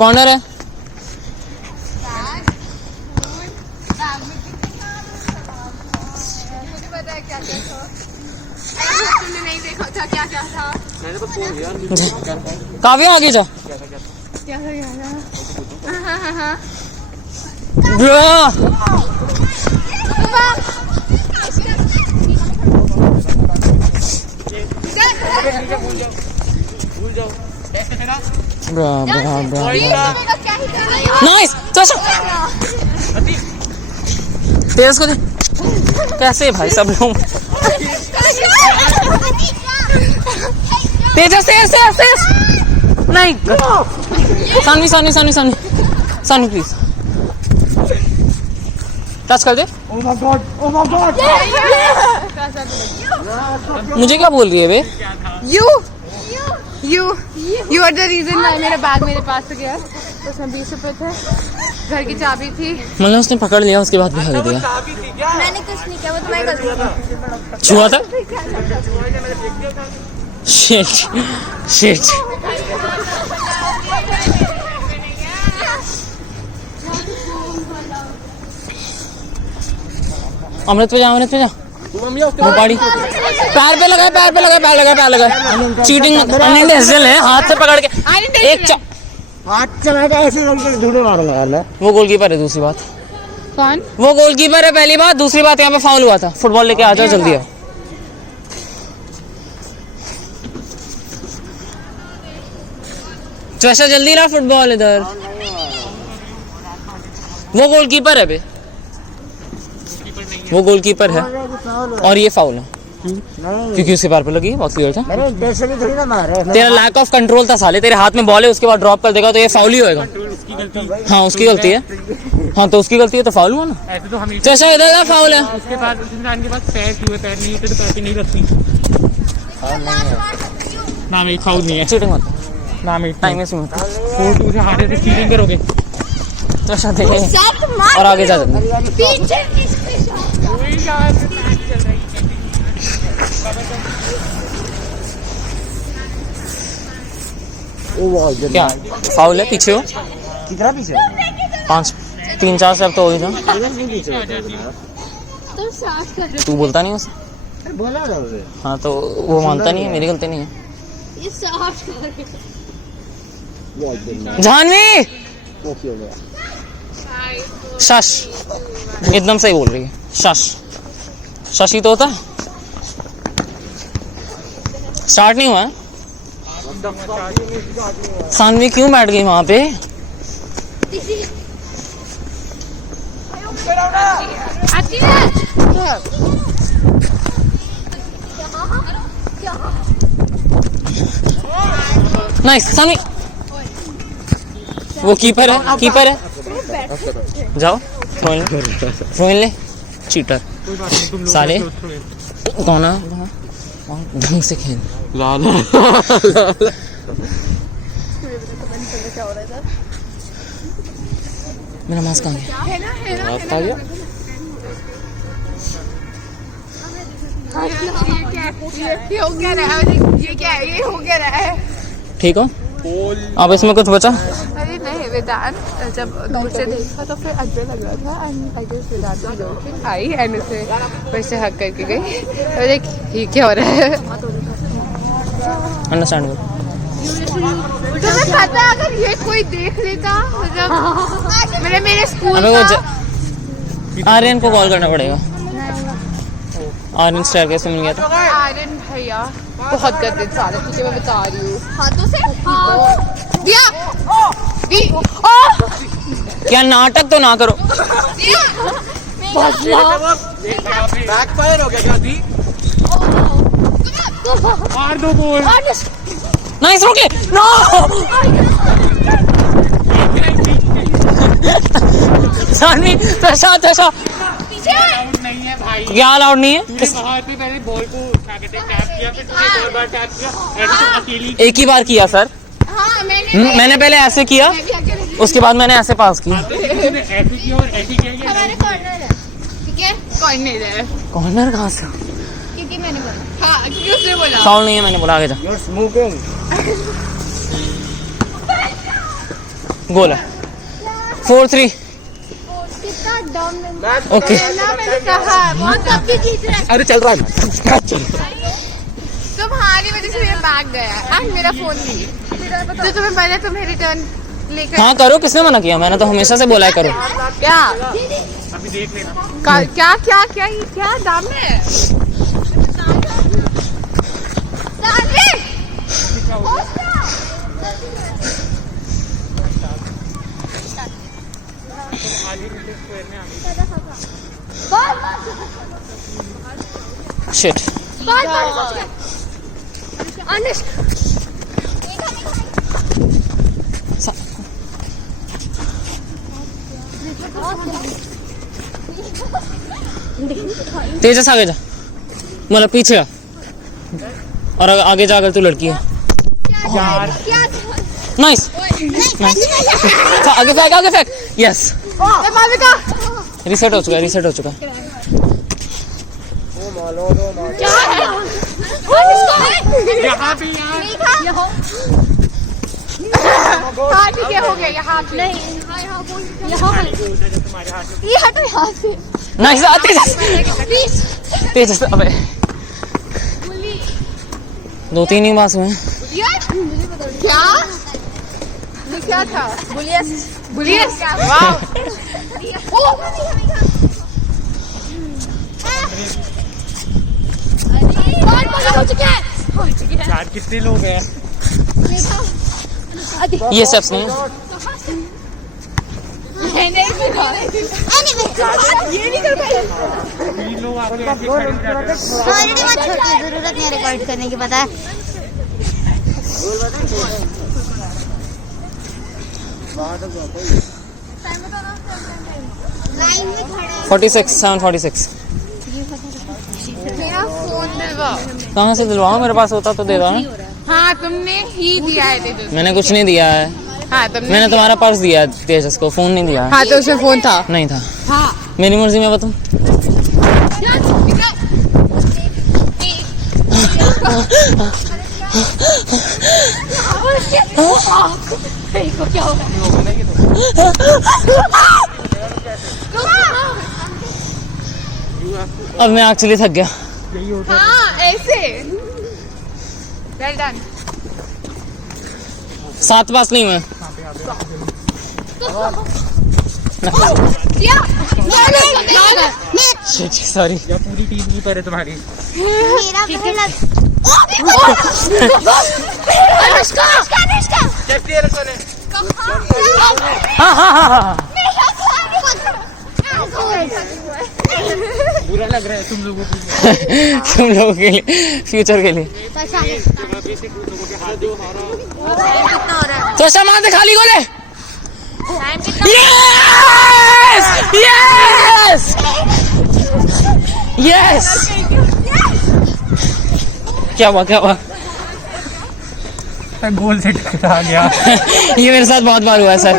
Corner है। मुझे पता है क्या क्या था, तुमने नहीं देखा था क्या क्या था। मैंने बस फोन किया। काव्य आगे जा। क्या था हाँ भूल जाओ। नाइस। तेज को दे। कैसे भाई सब लोग तेजस तेज तेज तेज नहीं। सानवी सानवी सानवी सानवी सानवी प्लीज टच कर दे। Oh my god! मुझे क्या बोल रही है बे? You are the reason why मेरा बैग मेरे पास से गया। उसमें 20 रुपए थे, घर की चाबी थी। मतलब उसने पकड़ लिया उसके बाद भाग दिया। मैंने कुछ नहीं किया, वो तुम्हारी गलती थी। छुआ था। Shit shit. अमृत पे जा अमृत पे जा। वो गाड़ी पैर पे लगाए पैर पे लगाए पैर लगाए पैर लगाए। चीटिंग अनइंटेंशनल है। हाथ से पकड़ के एक हाथ चला था ऐसे झूठे मारूंगा यार। वो गोलकीपर है। दूसरी बात कौन? वो गोलकीपर है पहली बात। दूसरी बात यहाँ पे फाउल हुआ था। फुटबॉल लेके आ जाओ जल्दी आओ। चशा जल्दी ला फुटबॉल इधर। वो गोलकीपर है बे। वो गोलकीपर है और ये फाउल है क्योंकि उसके पैर पे लगी। बहुत क्लियर था। तेरा लैक ऑफ कंट्रोल था साले। तेरे हाथ में बॉल है उसके बाद ड्रॉप कर देगा तो ये फाउल ही होएगा। हाँ उसकी गलती है। हाँ तो उसकी गलती है तो फाउल हुआ ना। ऐसे तो हमें चशा इधर का फाउल है। उसके पास उस इंसान के पास पैर क्यों है? पैर नहीं होते तो पैर पे नहीं रखती। ना मेरी फाउल नहीं है। चीटिंग मत ना मेरी टाइम वेस्ट मत। फोटो से हारे तो चीटिंग करोगे। चशा दे और आगे जा जल्दी। क्या फाउल है? पीछे हो। कितना पीछे? 5 3-4 स्टेप तो हो ही था। तू बोलता नहीं उसे? बोला ना उसे। हाँ तो वो मानता नहीं है। मेरी गलती नहीं है। जानवी शश एकदम सही बोल रही है। शश शशि तो होता। स्टार्ट नहीं हुआ है। सानवी क्यों बैठ गई वहां पे? नाइस सानवी। वो कीपर है। कीपर है। जाओ थ्रो इन ले। चीटर साले। कौन है? ढंग से खेल। मेरा मास्क कहाँ गया? मास्क आ गया। ये हो क्या रहा है? ये क्या है? ये हो क्या रहा है? ठीक हो? अब इसमें कुछ बचा? अरे नहीं वेदांत जब दूर से देखा तो फिर अजय लग रहा था एंड आई गेस वेदांत की जोक आई एंड उसे वैसे हक करके गई। अरे ये क्या हो रहा है? अंडरस्टैंड। तुम्हें पता अगर ये कोई देख लेता मतलब मेरे स्कूल अबे वो आर्यन को कॉल करना पड़ेगा। आर्यन स्टेयरकेस पे मिल गया था। आर्यन भैया बहुत गंदे साले। तुझे मैं बता रही हूँ हाथों से दिया। क्या नाटक तो ना करो। बैकफायर हो गया क्या थी? मार दो बॉल। नाइस रोक ले। नो सानवी तशा तशा नहीं है भाई। क्या अलाउड नहीं है? तूने बाहर पे पहले बॉल को क्या कहते हैं टैप किया फिर तूने 2 बार टैप किया। ऐसे तो अकेली एक ही बार किया सर। हाँ मैंने पहले ऐसे किया उसके बाद मैंने ऐसे पास किया। तूने ऐसे किया और ऐसे किया। हमारे कॉर्नर है ठीक है। कॉर्नर है कॉर्नर कहाँ से? क्योंकि मैंने बोला। हाँ क्योंकि उसने बोला। फाउल नहीं है। मैंने बोला आगे जा। You're smoking. गोल है 4-3 ओके मैंने कहा बहुत कब जीत रहे अरे चल रहा है तुम्हारी वजह से ये भाग गया एंड मेरा फोन भी तो तुम्हें पहले तुम्हें रिटर्न लेकर हाँ करो, किसने मना किया? मैंने तो हमेशा से बोला है करो। क्या अभी देख लेना। क्या क्या क्या ये क्या दाम है शिट तेजस आगे जा, मतलब पीछे आ और आगे जा अगर तू लड़की है। नाइस आगे फेंक आगे फेंक। यस रिसेट हो चुका है, रिसेट हो चुका है। यहाँ भी हाँ ठीक है हो गया यहाँ पे नहीं ये हटो यहाँ से नाइस तेजस तेजस अबे 2-3 ही पास हुए हैं। क्या ये क्या था बुलियस बुलियस वाह हो चुके हैं यार कितने लोग हैं? ये स्टेप्स नहीं है। ये नहीं कर पाए 3 लोग आपके ऐसे खड़े हो जाते हैं। ऑलरेडी बहुत छोटी जरूरत नहीं रिकॉर्ड करने की, पता है। लाइन में खड़े 46 मेरा फोन दिलवाओ कहाँ से दिलवाऊं? मेरे पास होता तो दे दो ना। हाँ तुमने ही दिया है तेजस मैंने कुछ नहीं दिया है, हाँ तुमने मैंने तुम्हारा पर्स दिया है तेजस को, फोन नहीं दिया है। हाँ तो उसमें फोन था नहीं था, हाँ मेरी मर्जी में बताऊं। अब मैं एक्चुअली थक गया। हाँ ऐसे वेल डन 7 पास नहीं हुए। सॉरी या पूरी टीम नहीं पर है तुम्हारी। मेरा पहला अनुष्का कैप्टन कौन है? हाँ हाँ हाँ हाँ बुरा लग रहा है तुम लोगों को। तुम लोगों के लिए, फ्यूचर के लिए। तो सामान से खाली गोले। यस यस यस क्या हुआ क्या हुआ? गोल से टकरा गया। ये मेरे साथ बहुत बार हुआ है सर।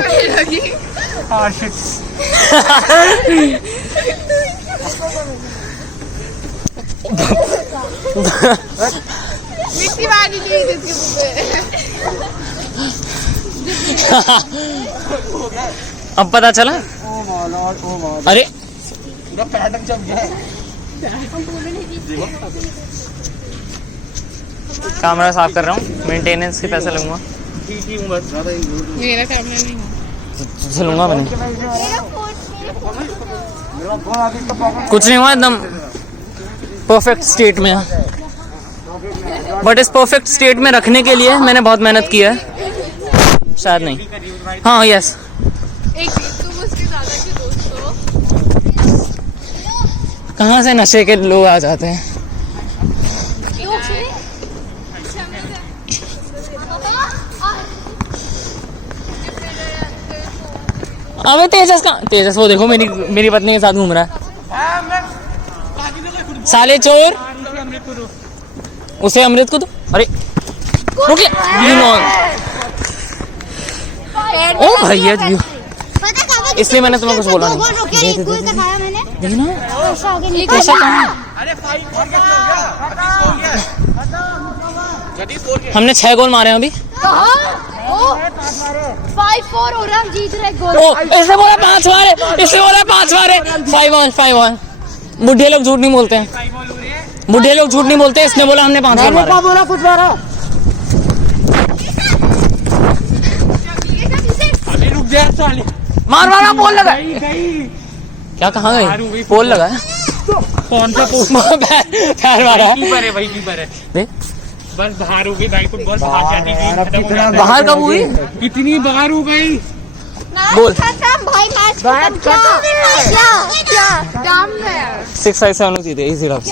मिट्टी मारी थी जिसके मुंह पे अब पता चला? अरे कैमरा साफ कर रहा हूँ, मेंटेनेंस के पैसे लूंगा। मेरा कैमरा नहीं है तुझसे लूंगा मैंने। कुछ नहीं हुआ, एकदम परफेक्ट स्टेट में है। बट इस परफेक्ट स्टेट में रखने के लिए मैंने बहुत मेहनत की है। शायद नहीं, हाँ यस। एक तुम उसके दादा के दोस्त हो। कहाँ से नशे के लोग आ जाते हैं। अबे तेजस का, तेजस वो देखो मेरी पत्नी के साथ घूम रहा है। साले चोर, उसे अमृत को दो। अरे रुकिए, ओ भैया जी, पता कब इसलिए मैंने तुम्हें कुछ बोला नहीं। स्कूल का खाया मैंने देखना ऐसा हो गया कैसे कहाँ? हमने 6 गोल मारे हैं अभी। 5-4 हो रहा, हम जीत रहे गोल। ओ इसने बोला 5 मारे, इसने बोला 5 मारे। 5-1 बुढ़े लोग झूठ नहीं बोलते हैं, बुढ़े लोग झूठ नहीं बोलते। इसने बोला हमने 5 मैंने मारे। क्या बोला, कुछ मारा। अभी रुक जा साले। मार पोल लगा। गई क्या कहाँ गई? पोल लगा है। कौन सा पोस्ट? पैर मारा है। कीपर है भाई, कीपर है। देख बस बाहर हो गई भाई, फुटबॉल बाहर जाती थी। बाहर कब हुई? कितनी बाहर हो गई? बोल। भाई मैच खत्म। डम है 6-5-7 जीते इजी रफ।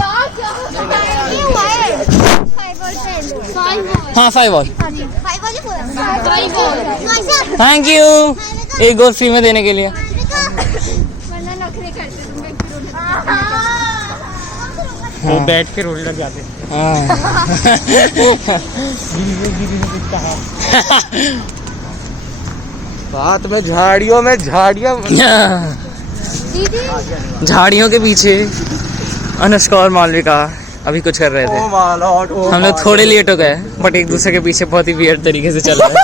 हाँ 5-1। थैंक यू एक गोल फ्री में देने के लिए। वो बैठ के रोने लग जाते। बात में झाड़ियों झाड़ियों के पीछे अनुष्का और मालविका अभी कुछ कर रहे थे। हम लोग थोड़े लेट हो गए बट एक दूसरे के पीछे बहुत ही वियर्ड तरीके से चल रहे हैं।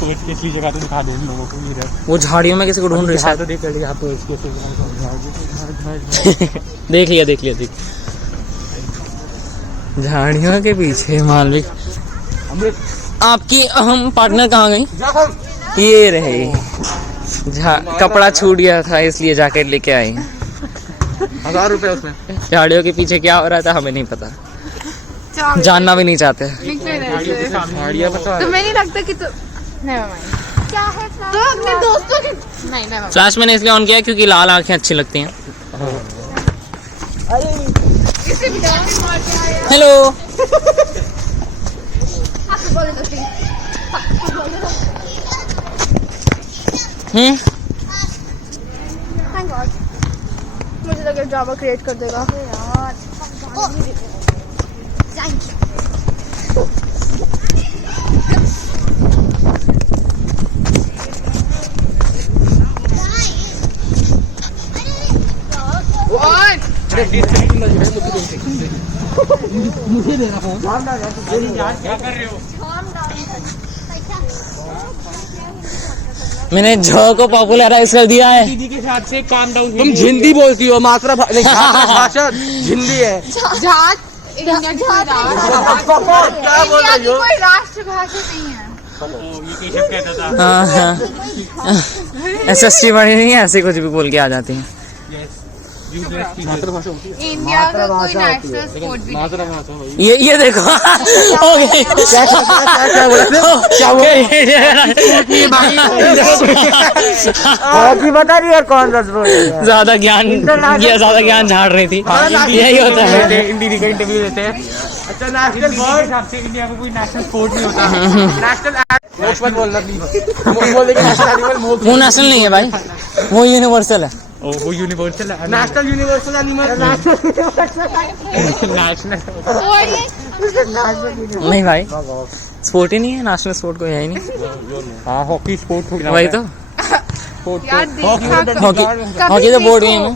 तो इसलिए जगह तो दिखा दो उन लोगों को इधर। वो झाड़ियों में किसी को ढूंढ रहे तो देख लिया तो इसके देख लिया झाड़ियों के पीछे मालविका। आपकी अहम पार्टनर कहाँ गई? ये रहे। कपड़ा छूट गया था इसलिए जैकेट लेके आई। 1000 रुपए उसमें। झाड़ियों के पीछे क्या हो रहा था हमें नहीं पता, जानना भी नहीं चाहते। तुम्हें नहीं लगता कि क्या है तो अपने दोस्तों के नहीं फ्लैश मैंने इसलिए ऑन किया क्योंकि लाल आंखें अच्छी लगती हैं। हेलो मुझे लगा ड्रामा क्रिएट कर देगा। मुझे देना फोन। क्या कर रहे हो? मैंने झ को पॉपुलराइज कर दिया है। दीदी के साथ से काम डाउन। तुम हिंदी बोलती हो, मातृभाषा हिंदी है। क्या बोल रही हो? कोई राष्ट्रभाषा नहीं है। ये केशव कहता था। SST बड़ी नहीं है, ऐसे कुछ भी बोल के आ जाती हैं। मातृभाषा होती है। इंडिया का कोई नेशनल स्पोर्ट भी नहीं। ये देखो हो गई। क्या हॉकी बता रही है कौन सा स्पोर्ट? ज्यादा ज्ञान झाड़ रही थी। यही होता है। हिंदी का इंटरव्यू देते हैं। अच्छा नेशनल बोर्ड हिसाब से इंडिया में कोई नेशनल स्पोर्ट नहीं होता। नेशनल बोलना नहीं बोल देंगे नेशनल एनिमल। वो नेशनल नहीं है भाई, वो यूनिवर्सल है। वो यूनिवर्सल है। National universal animal. नेशनल नहीं भाई स्पोर्ट ही नहीं है, नेशनल स्पोर्ट कोई है ही नहीं। हाँ हॉकी स्पोर्ट हो गया। वही तो यार देखा हॉकी तो बोर्ड गेम है।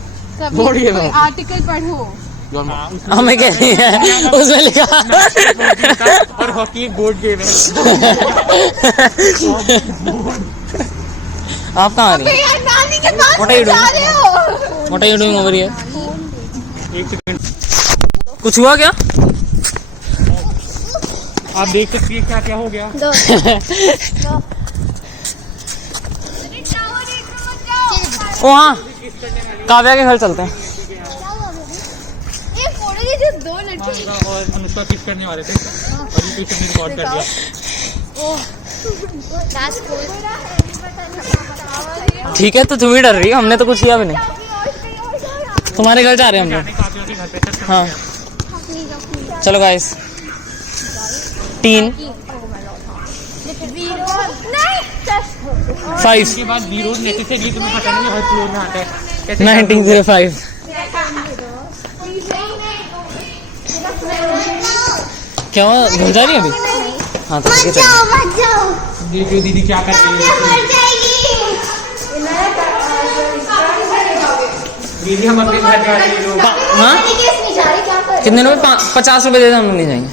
बोर्ड गेम आर्टिकल पढ़ो। हमें क्या है उसमें लिखा। और हॉकी एक बोर्ड गेम है। आप कहाँ आ रही हैं? यार नानी के पास What are you doing? जा रहे हो। What are you doing over here? एक सेकंड कुछ हुआ क्या? आप देख सकती है क्या क्या हो गया। ओ हाँ काव्या के घर चलते हैं। जो 2 लड़के और अनुष्का किस करने वाले थे और ये पीछे रिकॉर्ड कर दिया। ठीक है तो तुम ही डर रही हो, हमने तो कुछ किया भी नहीं। तुम्हारे घर जा रहे हैं हम लोग। हाँ चलो गाइस 3 5 के बाद जीरो नेसेसरी तुम्हें पता नहीं हर फ्लोर में आता है। 1905 क्या धुल जा रही है अभी? हाँ तो ठीक है देखिए दीदी क्या कर रही है। दीदी हम अपने घर जा रहे हैं। हाँ कितने रुपए? 50 रुपए दे दे, हम लोग ले जाएंगे।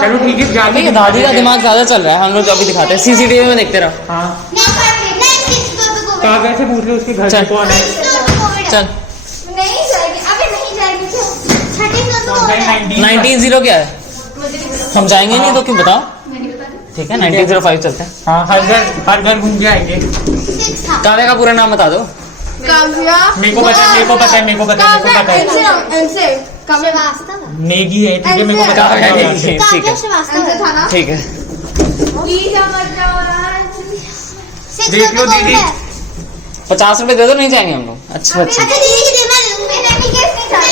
चलो ठीक है, जाके ठीक है, दादी का दिमाग ज्यादा चल रहा है, हम लोग अभी दिखाते हैं, सीसीटीवी में देखते रहो। हाँ, काव्या से पूछ लो उसके घर चल। पे कौन है। चल। नहीं जाएगी, अबे नहीं जाएगी, क्यों? 19-0 क्या है? हम जाएंगे नहीं तो क्यों बताओ? ठीक है 1905 चलते हैं। हाँ, हर घर घूम के आएंगे। काव्या का पूरा नाम बता दो। काव्या, मेरे को पता है। नेगी है, ठीक है, मेरे को पता काव्या है। नेगी है, ठीक है था ना? ठीक है। देख लो दीदी। 50 रुपए दे दो, नहीं जाएंगे हम लोग। अच्छा अच्छा अच्छा दीदी दे, मैं नहीं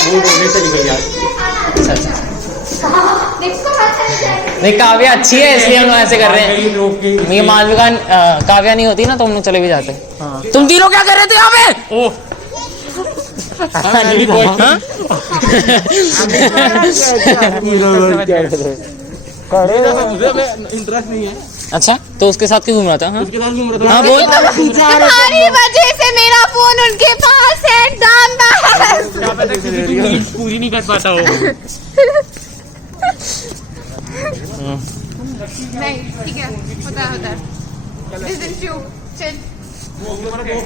वो बोलने से निकल गया। अच्छा अच्छा। नहीं काव्या अच्छी है इसलिए हम लोग ऐसे कर रहे हैं। ये मालविका काव्या नहीं होती ना तो हम लोग चले भी जाते। तुम तीनों क्या कर रहे थे यहाँ पे? ओह, इंटरेस्ट नहीं है अच्छा तो उसके साथ क्यों घूम रहा था? हाँ उसके साथ घूम रहा था। हाँ बोल। तुम्हारी वजह से मेरा फोन उनके पास है, दाम क्या पता किसी की नीड्स पूरी नहीं कर पाता हो। नहीं ठीक है, होता है। Listen to, chill.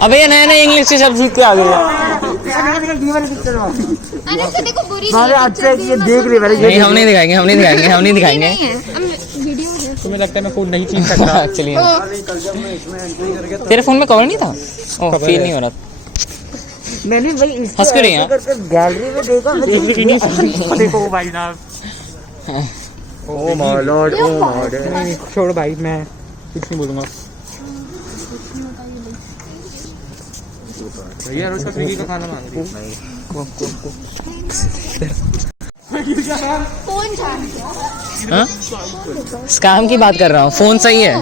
अबे ये नए नए इंग्लिश के शब्द सीख के आ गए। अनुष्का देखो बुरी अच्छा ये देख रही है नहीं हम नहीं दिखाएंगे, हम नहीं दिखाएंगे, हम नहीं दिखाएंगे। वीडियो में तुम्हें लगता है मैं फोन नहीं छीन सकता? चलिए तेरे फोन में कवर नहीं था? ओह फील नहीं हो रहा। मैंने भाई हंस क्यों रही हैं? गैलरी में देखा देखो भाई साहब। Oh my Lord, oh my नहीं, छोड़ भाई, मैं कुछ नहीं बोलूंगा। भैया रोज का स्विगी का खाना मांग रही है। Phone charge. हाँ स्कैम की बात कर रहा हूँ, फोन सही है।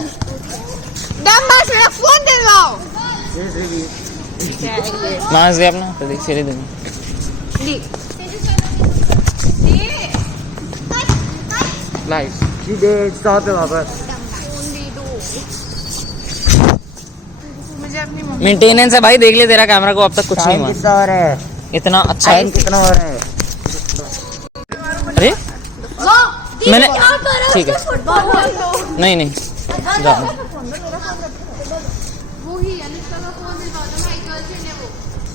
दम बस मेरा फोन दिलवाओ। मास्क दे अपना, तो देख फिर दे। लाइव ये देख साथ है वहाँ पर। मुझे अपनी मम्मी मेंटेनेंस है भाई, देख ले तेरा कैमरा को अब तक कुछ नहीं टाइम हुआ। कितना हो रहा है? इतना अच्छा है। टाइम कितना हो रहा है? अरे मैंने ठीक है फुटबॉल नहीं नहीं जाओ। वो ही अनुष्का का फोन दिलवाओ, तुम्हारी गर्लफ्रेंड है वो,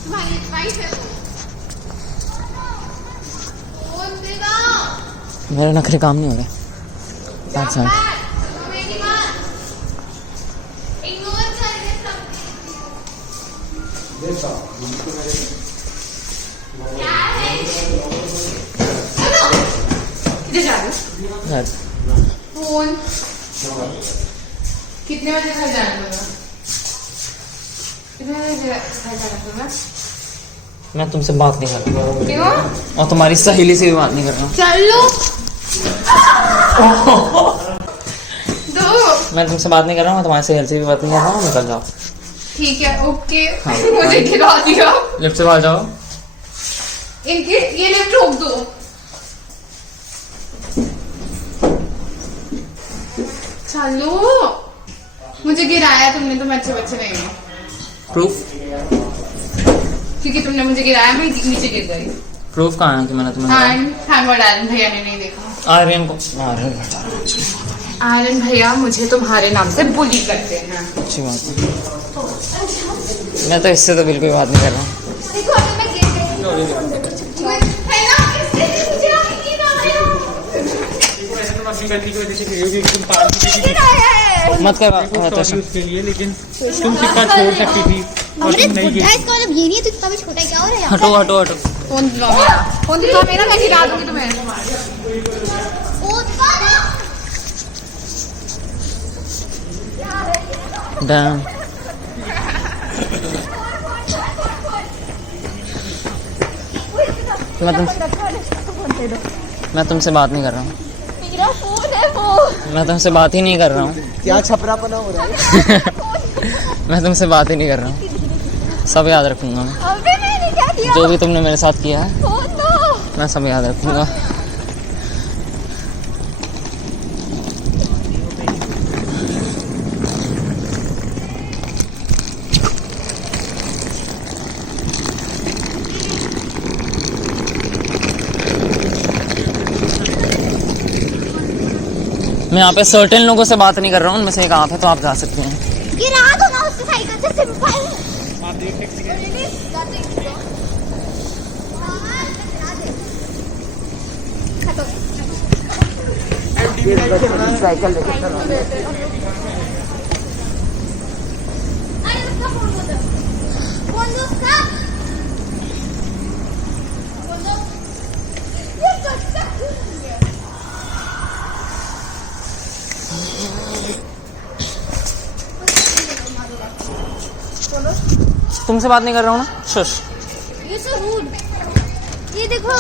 तुम्हारी वाइफ है वो। फोन दिलवाओ। मेरे नखरे काम नहीं हो रहे। बात समझ। इग्नोर करिए सब। क्या है? सुनो। किधर जा रहे हो? फोन कितने बजे घर जाना होगा? कितने बजे घर जाना होगा? मैं तुमसे बात नहीं कर रहा क्यों? और तुम्हारी सहेली से भी बात नहीं कर रहा। चलो दो। मैं तुमसे बात नहीं कर रहा हूँ, तुम्हारी सहेली से भी बात नहीं कर रहा हूँ, निकल जाओ। ठीक है ओके। हाँ। मुझे खिला दिया। लिफ्ट से बाहर जाओ। इनके ये लिफ्ट रोक दो। चलो मुझे गिराया तुमने, तुम अच्छे बच्चे नहीं हो प्रूफ? क्योंकि तुमने मुझे गिराया, मैं नीचे गिर गई। प्रूफ कहाँ है कि मैंने तुम्हें थैंक गॉड आर्यन भैया ने नहीं देखा। आर्यन को आर्यन भैया मुझे तुम्हारे नाम से बुली करते हैं। अच्छी बात है। मैं तो इससे तो बिल्कुल बात नहीं कर रहा हूँ। देखो अभी मैं गिर गई। है ना, इससे मुझे नींद आ रही है। तुम अपनी गलती की वजह से कही होगी कि तुम पार्टी गिर आया है। मत कर बात। सॉरी उसके लिए, लेकिन तुम सिक्का छोड़ सकती थी और तुम नहीं गई। इसका मतलब ये नहीं है, तू इतना भी छोटा क्या हो रहा है? हटो हटो हटो। फोन दिलवाओ मेरा, फोन दिलवाओ मेरा, मैं गिरा दूंगी तुम्हें। डैम। मैं तुमसे बात नहीं कर रहा हूँ। मेरा फोन है वो। मैं तुमसे बात ही नहीं कर रहा हूँ। क्या छपरापना हो रहा है? मैं तुमसे बात ही नहीं कर रहा हूँ। सब याद रखूंगा मैं, अबे मैंने क्या किया? जो भी तुमने मेरे साथ किया है फोन दो। मैं सब याद रखूंगा। मैं यहाँ पे सर्टेन लोगों से बात नहीं कर रहा हूँ, उनमें से एक आप है तो आप जा सकते हैं। गिरा दो ना उससे साइकिल से, सिंपल। साइकिल लेके चलो। अरे उसका फोन दो, फोन दो उसका, फोन दो। ये कच्चा क्यों है? तुमसे बात नहीं कर रहा हूँ ना, शुश। ये so rude। ये देखो,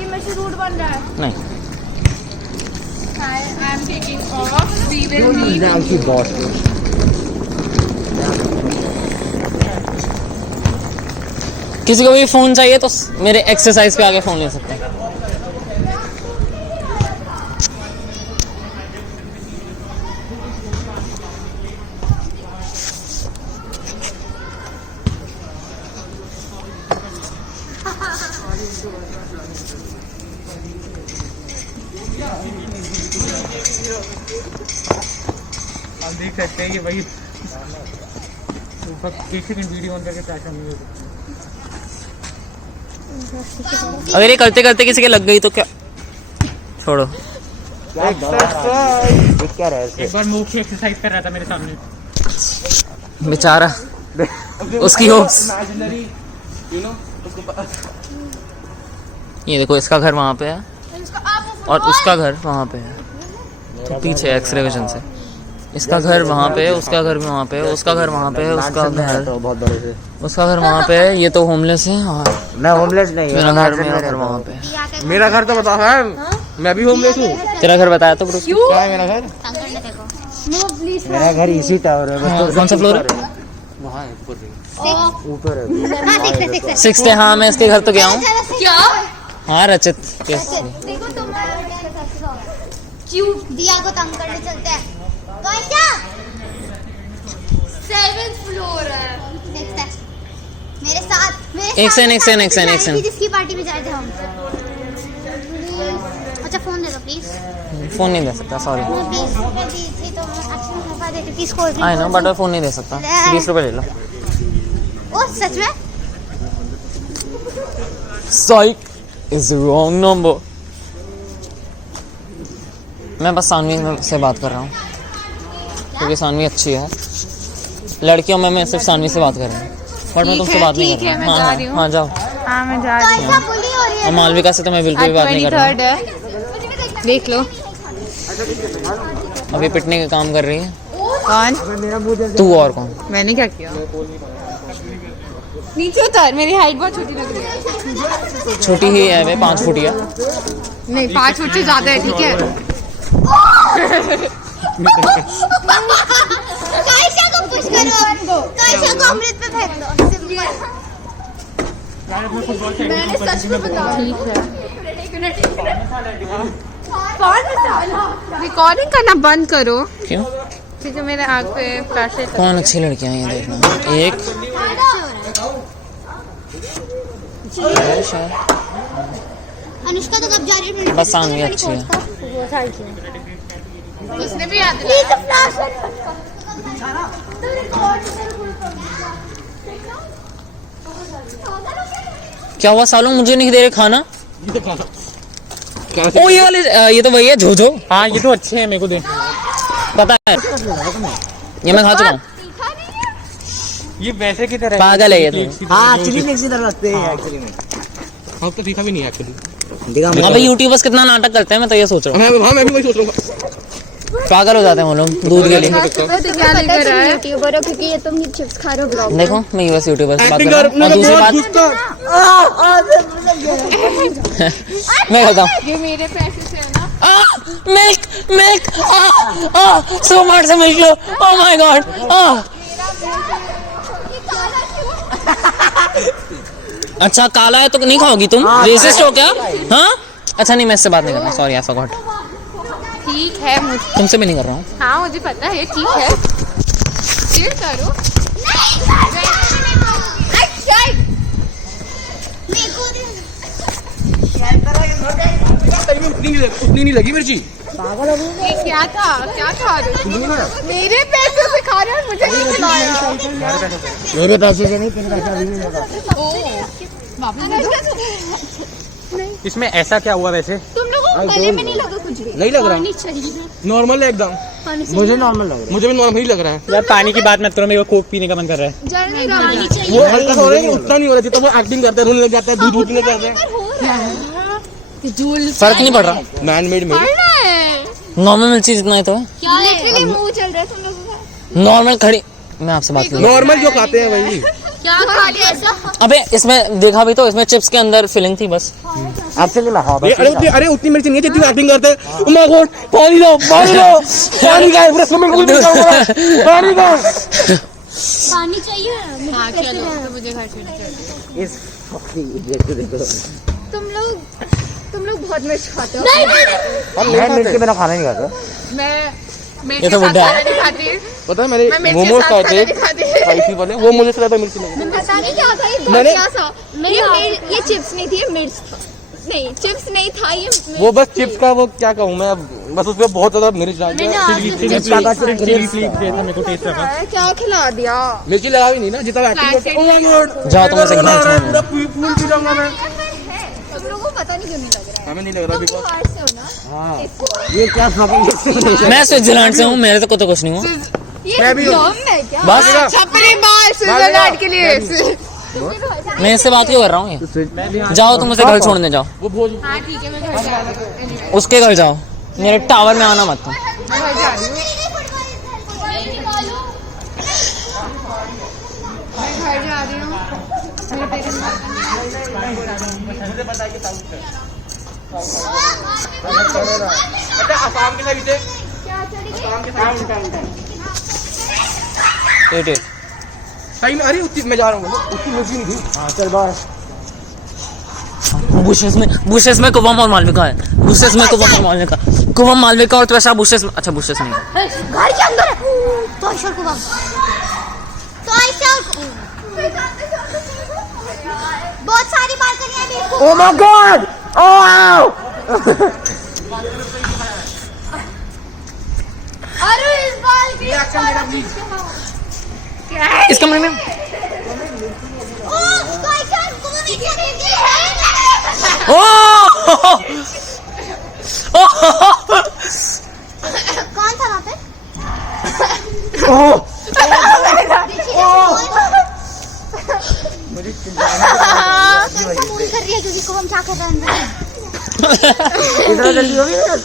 ये मेरे से रूड बन रहा है। नहीं I am taking off. We will meet. Now she got it. किसी को भी फोन चाहिए तो मेरे एक्सरसाइज पे आके फोन ले सकते हैं। आप देख सकते हैं कि भाई ऊपर किसी दिन वीडियो ऑन करके पैसा नहीं हो सकता। अगर ये करते करते किसी के लग गई तो क्या, छोड़ो। देख क्या रहा है एक बार मुख एक्सरसाइज कर रहा था मेरे सामने, बेचारा उसकी होप्स। ये देखो इसका घर वहाँ पे है और उसका घर वहाँ पे है, तो पीछे एक्स-रे विजन से। इसका घर वहाँ पे है, उसका घर भी वहाँ पे है, उसका घर वहाँ पे है, उसका घर तो बहुत बड़े से। उसका घर वहाँ पे है। ये तो होमलेस है और मैं होमलेस नहीं हूँ, मेरा घर मैं घर वहाँ पे है। मेरा घर तो बता है, मैं भी होमलेस हूँ। तेरा घर बताया तो ग्रुप। क्या है मेरा घर? मेरा घर इसी टावर है। हाँ, कौन सा फ्लोर है? वहाँ है ऊपर। ऊपर है। हाँ, देख ले। 6th है। हाँ मैं इसके घर तो गया हूँ। क्या? हाँ रचित yes। देखो तुम क्यों दिया को तंग करने चलते हैं? कैसा? 7th फ्लोर है। देखते हैं। मेरे साथ एक सेकंड। जिसकी पार्टी में जाए थे हम। अच्छा फोन दे दो प्लीज। फोन नहीं दे सकता, सॉरी। मैं 20 रुपए दी थी तो मैं एक्शन दफा देती थी इसको। आई नो बट मैं फोन नहीं दे सकता। 20 रुपए ले लो। ओ सच में? साइक इज रॉन्ग नंबर। मैं बस सानवी से बात कर रहा हूँ क्योंकि सानवी अच्छी है। लड़कियों में मैं सिर्फ सानवी से बात कर रहा हूँ, बट मैं तुमसे बात नहीं कर रहा हूँ। मैं जा रही हूँ। हाँ जाओ। हाँ मैं जा तो रही ऐसा बुली हो रही और है। मालविका से तो मैं बिल्कुल भी बात नहीं कर रहा हूँ। 23rd है, देख लो। अभी पिटने का काम कर रही है। कौन? तू और कौन? मैंने क्या किया? नीचे उतर, मेरी हाइट बहुत छोटी लग रही है। छोटी ही है वे, 5 फुट है। नहीं 5 फुट से ज्यादा है, ठीक है। कायशा को पुश करो। कायशा को अमृत पे फेंक दो। मैंने सच में बताया। ठीक है। कौन रिकॉर्डिंग करना बंद करो क्यों? क्योंकि मेरे आँख पे फ्लैशलाइट। कौन अच्छी लड़कियां हैं ये देखना। एक अनुष्का तो कब जा रही है? बस सानवी अच्छी है। उसने भी याद प्लीज फ्लैश क्या हुआ सालों, मुझे नहीं दे रहे खाना? ओ ये वाले, ये तो वही है झोझो। हाँ ये तो अच्छे हैं, मेरे को दे। पता है ये मैं खा चुका हूँ। ये वैसे की तरह पागल है ये तो। हाँ एक्चुअली में इसी तरह लगते हैं एक्चुअली में। हम तो तीखा भी नहीं है एक्चुअली। देखा अबे यूट्यूबर्स कितना नाटक करते हैं, मैं तो ये सोच रहा हूँ। मैं भी वही सोच रहा हूँ। पागल हो जाते हैं वो लोग दूध के लिए। क्या लिख रहा है? यूट्यूबर हो क्योंकि ये तुम चिप्स खा रहे हो ब्लॉग। देखो मैं यूएस यूट्यूबर से बात कर रहा हूँ। और दूसरी बात मैं कहता हूँ ये मेरे पैसे से है ना। Milk so much milk low. Oh my God. अच्छा काला है तो नहीं खाओगी तुम? रेसिस्ट हो क्या? हाँ अच्छा नहीं, मैं इससे बात नहीं कर रहा, सॉरी आई फॉरगॉट। ठीक है मुझे, तुमसे भी नहीं कर रहा हूँ। हाँ मुझे पता है, ठीक है चिल करो। उतनी नहीं लगी मिर्ची। ये क्या था मेरे पैसे से खा रहे हो मुझे नहीं खिलाया। मेरे पैसे से नहीं, तेरे पैसे अभी नहीं लगा। इसमें ऐसा क्या हुआ वैसे? तुम लोगों को गले में नहीं लगा कुछ भी? नहीं लग रहा, पानी चाहिए, नॉर्मल है एकदम। पानी चाहिए। मुझे नॉर्मल लग रहा मुझे भी नॉर्मल ही लग रहा है। यार पानी की बात मत करो, मेरे को कोक पीने का मन कर रहा है। जल्दी पानी चाहिए। वो हल्का सा हो रहा है, उतना नहीं हो रहा जितना वो एक्टिंग करता है, रोने लग जाता है, दूध उठने करते हैं। फर्क नहीं पड़ रहा, मैन मेड में नॉर्मल मिर्ची जितना है तो है। क्या लिटरली मुंह चल रहा है तुम लोगों का? नॉर्मल खड़ी, मैं आपसे बात करूँ। नॉर्मल जो खाते हैं वही। क्या खा लिया ऐसा? अबे इसमें देखा भी तो, इसमें चिप्स के अंदर फिलिंग थी बस। है। एक्चुअली मैं हाँ बस अरे उतनी मिर्ची नहीं है जितनी एक्टिंग करते हैं। Oh my God, पानी दो पानी दो, पानी का पूरा स्विमिंग पूल में पानी का। पानी चाहिए। हाँ चलो तो मुझे घर चलना चाहिए। इस देखो तुम लोग बहुत मिर्च खाते हो। मैं मिर्ची बिना खाना नहीं खाता। मैं ये तो बुड्ढा है। नहीं खाती। पता है मैंने मैं मिर्ची मोमोज साथ खाए खाना थे नहीं खाती। स्पाइसी वाले, वो मुझे ज्यादा मिर्ची लगी। पता नहीं क्या था, ये मैंने- क्या था? ये चिप्स नहीं थी, ये मिर्च था। नहीं चिप्स नहीं था ये। वो बस चिप्स का वो क्या कहूँ मैं, बस उसमें बहुत ज्यादा मिर्च डाल मैंने दिया। आज चिप्स का बस ग्रेप्स क्या खिला दिया? मिर्ची लगा भी नहीं ना जितना एक्टिंग करते हैं। Oh my God, जाओ तुम ऐसे पूरा घास में। फूल पी जाऊंगा मैं। तुम लोगों को पता नहीं क्यों नहीं लग रहा है? हमें नहीं लग रहा तुम बिकॉज बिहार से हो ना? हाँ ये क्या शॉपिंग मैं स्विट्जरलैंड से हूँ, मेरे को तो कुछ नहीं हुआ मैं भी हूँ। दम है क्या? बस। छपरी बाल स्विट्जरलैंड के लिए। मैं इससे बात क्यों कर रहा हूँ ये? जाओ तुम उसे घर छोड़ने जाओ, वो भोज हाँ ठीक है मैं घर जा रही हूँ। उसके घर जाओ, मेरे टावर में आना मत तुम। मैं घर जा रही हूँ। मैं घर जा रही हूँ। मेरे पेरेंट्स अच्छा आसाम के साइड से वेट सही में। अरे उतनी मैं जा रहा हूँ, उतनी मिर्ची नहीं थी। हाँ चल बस बुशेस में कुवम और मालविका है। बुशेस में कुवम और मालविका, कुवम मालविका और त्वचा बुशेस में। अच्छा बुशेस नहीं, घर के अंदर है। तो ऐसा को बहुत सारी बालकनियां देखो। ओह माय गॉड, ओह अरे इस बाल की इस कमरे में कौन था वहाँ पे? फोन कर रही है क्योंकि को हम क्या कर रहे हैं? इतना जल्दी हो गया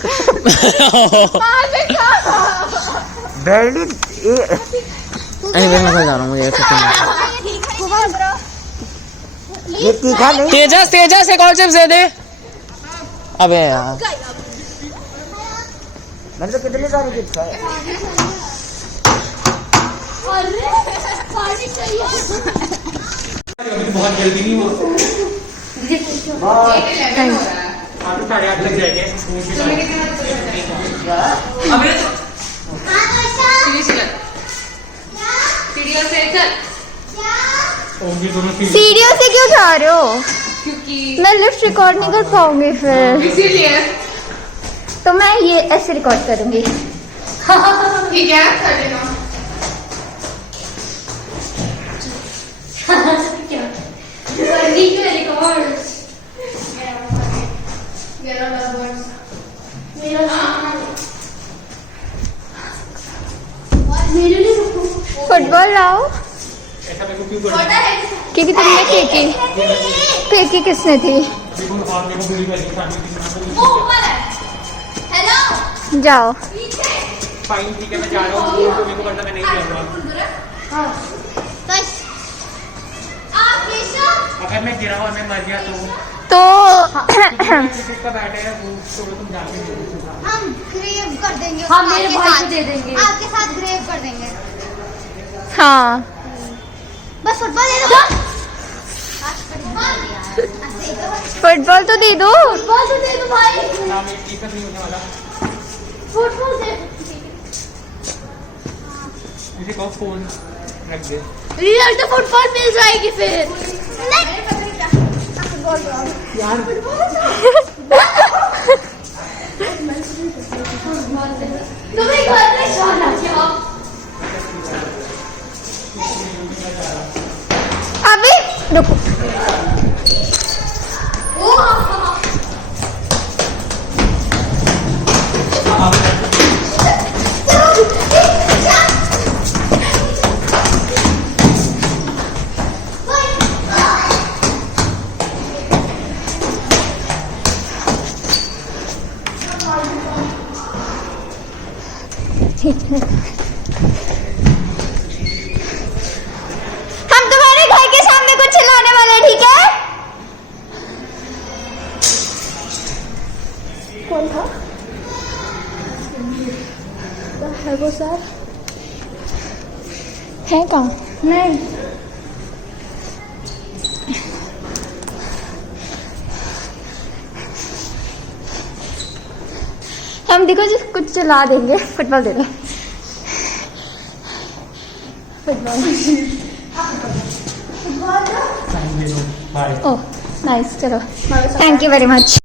बैली मैं घर जा रहा हूँ, मुझे ये तीखा नहीं। तेजस तेजस एक और चिप्स दे दे। अबे यार मैंने तो कितने सारे चिप्स खाए। पानी चाहिए। बहुत जल्दी नहीं हो, 8:30 तक जाएंगे। सीढ़ियों से क्यों जा रहे हो? क्योंकि मैं लिफ्ट रिकॉर्ड नहीं कर पाऊंगी फिर, इसीलिए तो मैं ये ऐसे रिकॉर्ड करूंगी। ठीक है कर लेना। फुटबॉल लाओ क्योंकि तुमने फेंकी किसने थी? जाओ फाइन ठीक है मैं जा रहा हूँ, मेरे को करना मैं नहीं जाऊँगा। अगर मैं गिरा और मैं मर गया तो क्रिकेट का बैट है वो तो तुम जानते हो। हम ग्रेव कर देंगे। हम मेरे भाई को दे देंगे। आपके साथ ग्रेव कर देंगे। हाँ बस फुटबॉल दे दो। फुटबॉल तो दे दो। फुटबॉल तो दे दो भाई। नाम एक टीचर नहीं होने वाला। फुटबॉल दे। मुझे कहो फोन रख दे। रिजल्ट तो फुटबॉल मिल जाएगी फिर। नहीं। तुम्हें घर में जाना क्या? अभी रुको हम तुम्हारे घर के सामने कुछ चिल्लाने वाले हैं, ठीक है? कौन था? है वो सर? है कहाँ? नहीं। हम देखो जी कुछ चिल्ला देंगे। फुटबॉल दे दो। फुटबॉल। ओह नाइस, चलो थैंक यू वेरी मच।